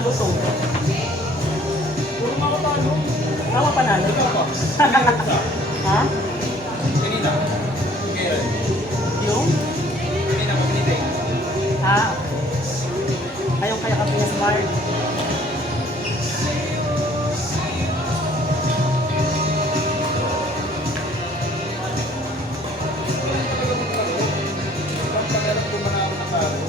Talo to. Puro mga talo. Ako panalo. Ikaw pa. Ha? Kanina. Kailan? Yung? Kanina pa pinitay. Ha? Ayong kaya kami ng smart. Pagkakalap ko mga ako ng talo.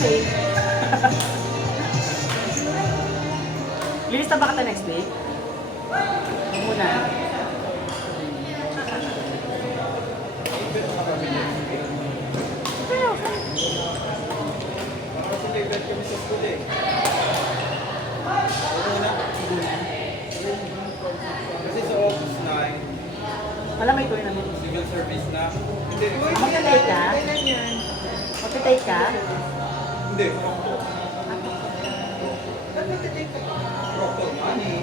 Okay. Lilista ba kita next week? Huwag muna. Kasi nag-grad kami sa school eh. Ano na? Kasi sa August 9, Wala may tour namin. civil service na. Hindi. Magta-take ka? Magta-take ka? Hindi. Proctor man eh.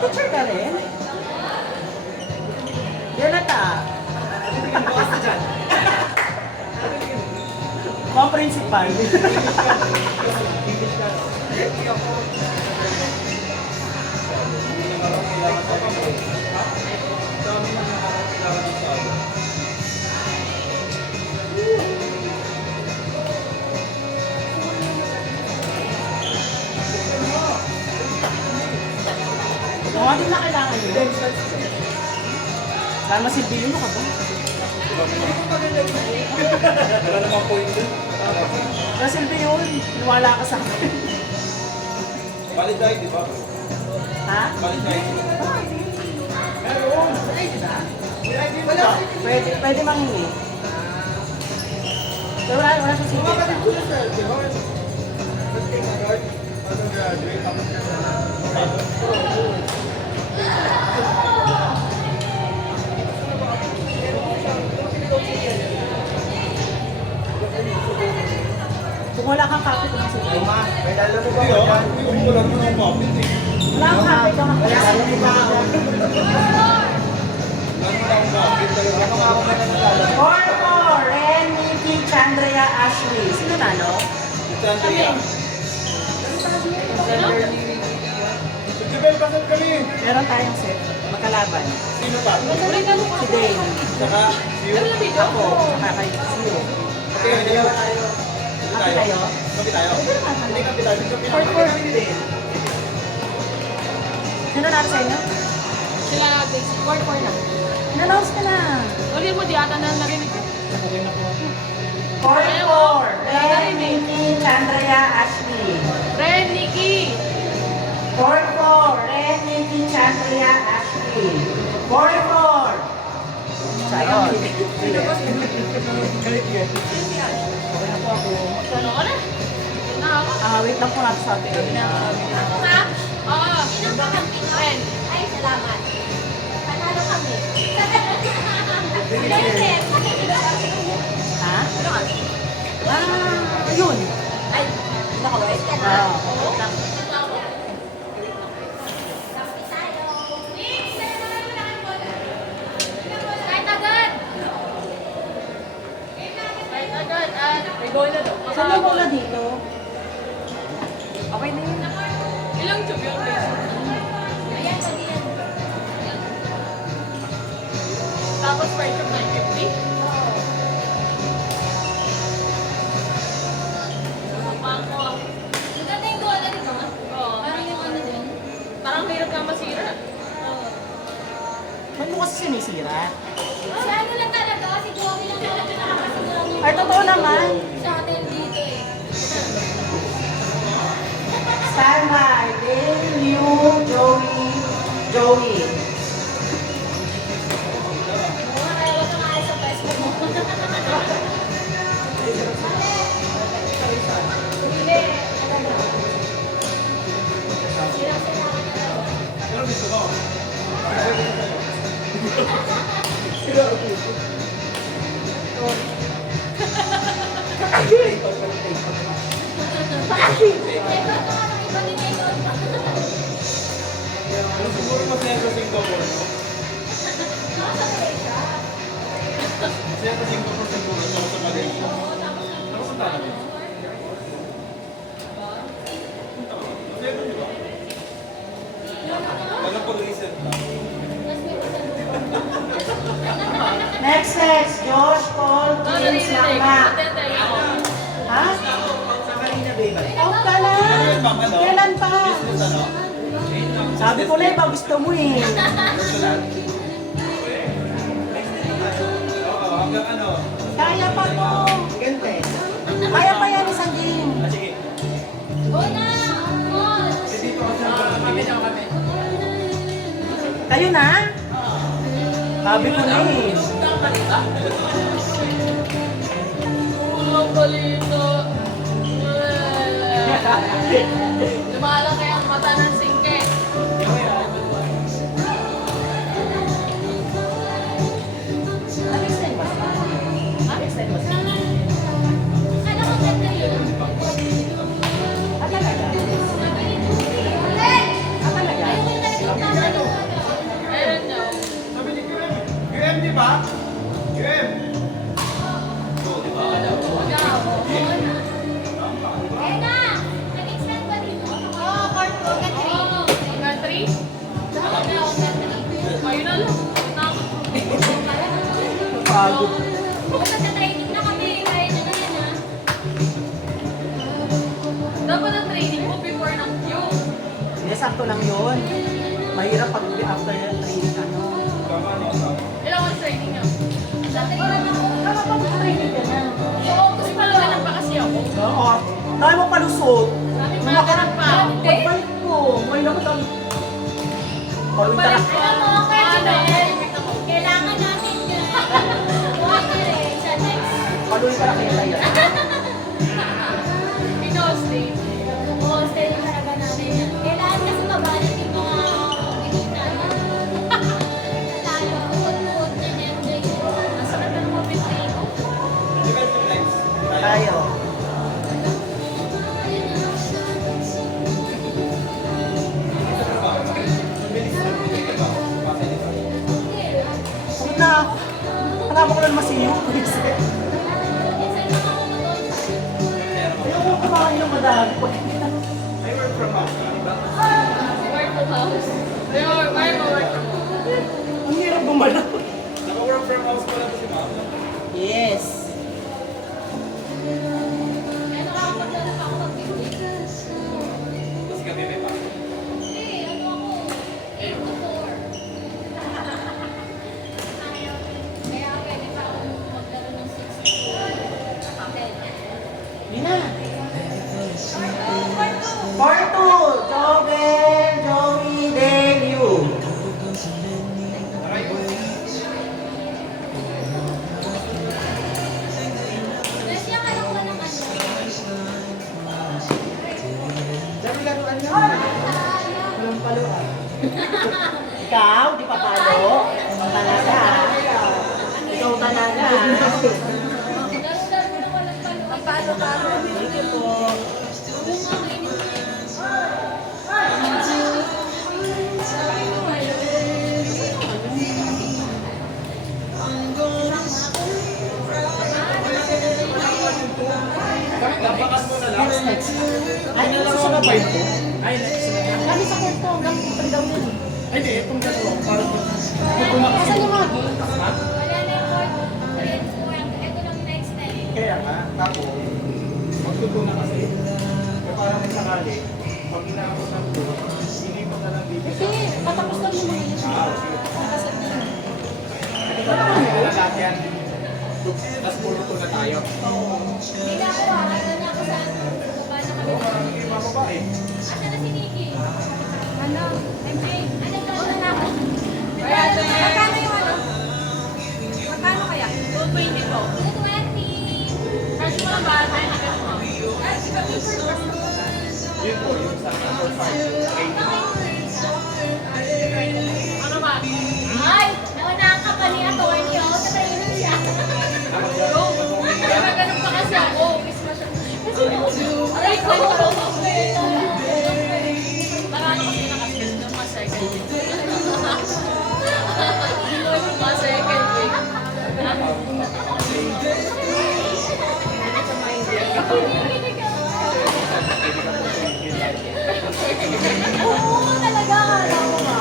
Teacher ka rin? Jonata. Mga principal. Mga din na kailangan yun. Para masilbihin mo ka ba? Wala namang point dun. Nasilbi yun. Niwala ka sa akin. Valid tayo, di ba? Ha? Valid tayo. Meron. Pwede mangingi. Pero wala sa sige. Kung wala kang copy ko ng sige. Hindi ah. Hindi ko lang mo ng mapit eh. Wala kang copy ko ng sige. Wala mo lang mapit talaga. Corpo, Ren, Nikki, Chandria, Ashley. Sino nalo? Si Andrea. Si Jubel, pasal kami. Meron tayong set. Magkalaban. Sino pa? Si Dane. Saka si Ako. Saka kay Sio. Okay, hindi tayo. Kapi kayo? Kapi tayo. Hindi kapi tayo. Kapi tayo. Sino nalo sa inyo? Sila basic core na. In-announce ka na. Uli mo, di ata na narinig. Corpo, Ren, Nikki, Chandria, Ashley. Ren, Nikki! Corpo, Ren, Nikki, Chandria, Ashley. Corpo! Sharon. Okay na po ako. Ano ka na? Na ako? Wait lang po natin sa atin. Ha? Oo. Ren. Ay, salamat. Panalo kami. Ulitin. Ha? Ano ka? Yun. Ay, nakawait ka na. Oo. Kahit agad! Kahit agad. May goal na daw. Saan mo muna dito? Okay na yun. Ilang tube yung basic? Ayan, pwede yan. Tapos first tube 950? Pangko. Maganda yung goal, di ba? Oo. Parang yung ano dun. Parang hirap nga masira. Ba't mo kasi sinisira? Kasi ano lang talaga, kasi Joey lang talaga nakakasiguro ng Ay, totoo naman. sa atin dito eh. Standby. Dale, Liu, Joey. Mga kaya wag kang alis sa Facebook mo. Hindi, ano ba? Sila-sila ka na daw. Pero gusto ko. Record na ng iba ni Record. Siguro masaya sa Singapore, no? Masaya sa Singapore siguro, tsaka sa Malaysia. Nakapunta na ba? Masaya doon, di ba? Walang pag-reset lang. Tapos may isa doon. Next, Josh, Paul, James, Lakla. Ha? Sa Marina Bay ba? Oh, ka na. Kailan pa? Business ano? Sabi ko na iba gusto mo eh. Personal? Oo, hanggang ano? Kaya pa to. Gante. Kaya pa yan isang game. Ah, sige. Go na! Paul! Dito kasi ang kami. Kayo na? Sabi ko na eh. Ulang balito. Lumalaki ang mata ng singke. Next time ba? Next time ba? Ano ang ganda yun? Ah, talaga? Sabi ni Judy. Ulit! Ah, talaga? Ayaw ko talaga yung tama ng mga. Meron daw. Sabi ni QM. QM, di ba? QM. Oo, di ba? Eh na! Nag-extend ba dito? Oo, part 2 hanggang 3. Hanggang 3? Ayun na lang. Takot. Pagod. Basta sa training na kami, kaya na na yan ah. Dapat ang training mo before ng Q. Hindi, sakto lang yun. Mahirap pag after training, ano. Ilang months training niya? Sa training ako. Tama pa training ka na. So, August pa lang pa kasi ako. Oo. Dahil mo palusot. Sabi makarap pa. Pagbalik ko. May naman ang... Paluin ka Pagbalik na. ko. Alam mo, kaya Ano? Joel, kailangan natin yun. Water sa next. Paluin ka na kaya tayo. Pinosti. Oo, stay na talaga natin yan. Kailangan kasi mabalit yung mga binita na. Tayo, uod-uod na yan. Masarap na ng mga ko. Tayo. Huwag na. Hanapin ko lang masiyo. Please. Ayaw ko kumain ng madami. I work from home, di ba? Work from house. Why mo work from home? Ang hirap bumalik. Naka-work from house pala to si ma'am. Yes. Kaya nakakapagdala pa ako mag-bibig. Tapos gabi may pasok. Eh, ano ako? 8 to 4. Kaya pwede pa ako maglaro ng 6 to 10. Yun na. Part 2. Joven, Joey, Delio. Kasi yung alam ko ng ano. Dami laruan niya. Walang paluan. Ikaw, di pa palo. Talaga. Ikaw talaga. Laro-laro na walang palo. Thank you po. Lampakas mo na lang. Next. Ay, susunod ba ito? Ay, next na. Kami sa kwarto, hanggang pagdaw yun. Ay, di. Itong dalawa. Parang Asan yung mga games? Wala na yung court. Ito lang next time. Kaya nga, tapos, magtutuna kasi. Kaya parang may sakali, pag inaabot ng tour, hindi mo na lang bibig. Hindi, patapos lang yung mga yun. Nakasabihin. Ito na kami na lahat yan. Tapos puro to na tayo. Hindi na ako ah. Ano na ako sa ano. Baba na kami. Hindi mababae. Asa na si Nikki? Ano? MJ? Ano na na ako? Kaya, Magkano yung ano? Magkano kaya? 220 po. 220. Cash mo lang ba? Ay, cash mo. Yun po, yung sa number 5. Ano ba? Ay! Naunahan ka pa ni Atty. Oh. Tatayin siya. Go! Kaya ganun pa kasi ako. Kiss mo siya. Kasi Aray ko! Marami kasi nakaskil ng mga second week. Mga second week. Oo, talaga. Alam mo ba?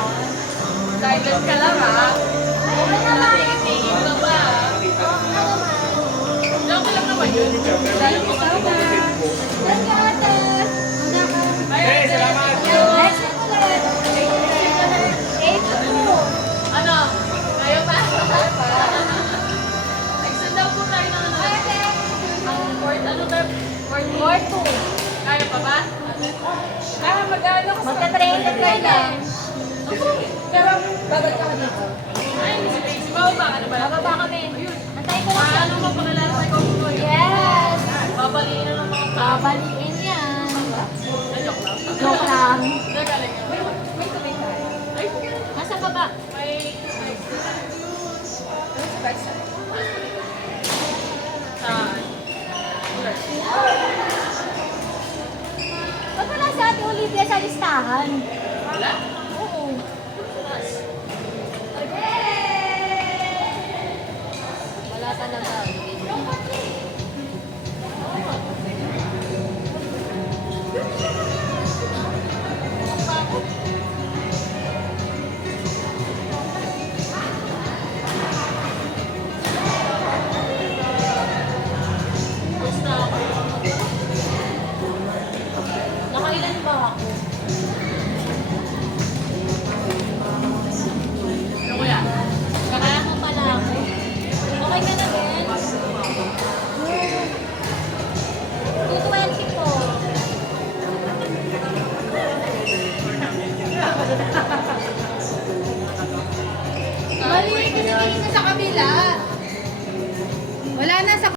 Silent ka lang ha. Oo naman. Tingin ka ba? Okay lang naman yun. Lalo mo kasi na. Thank you, ate. Hey, salamat! Next week ulit. 8-2. Ano? Kaya pa? Extend daw po tayo ng ano. Ang fourth, ano ba? Fourth 2. Kaya pa ba? Mag-ano ka sa... Magka-training kayo lang. Pero, babalik ka dito. Ay, si Tracy. Bababa ka na ba? Bababa kami. Ayun. Antayin ko lang siya. Ano mo pangalala sa ikaw mo? Yes. Babaliin na ng mga tao. Babaliin yan. Joke lang. Joke lang. Nagaling ka. May tubig tayo. Ay, Nasa baba. may tubig. Ano sa back side? Saan? Ba't wala si Ate Olivia sa listahan? Wala? Oo. Wala talaga. Basta ako. Nakailan ba ako? Ano kuya? Kaya mo pala ako. Okay ka na Ben? 220 po. Mali, kasi sa kabila. Wala na sa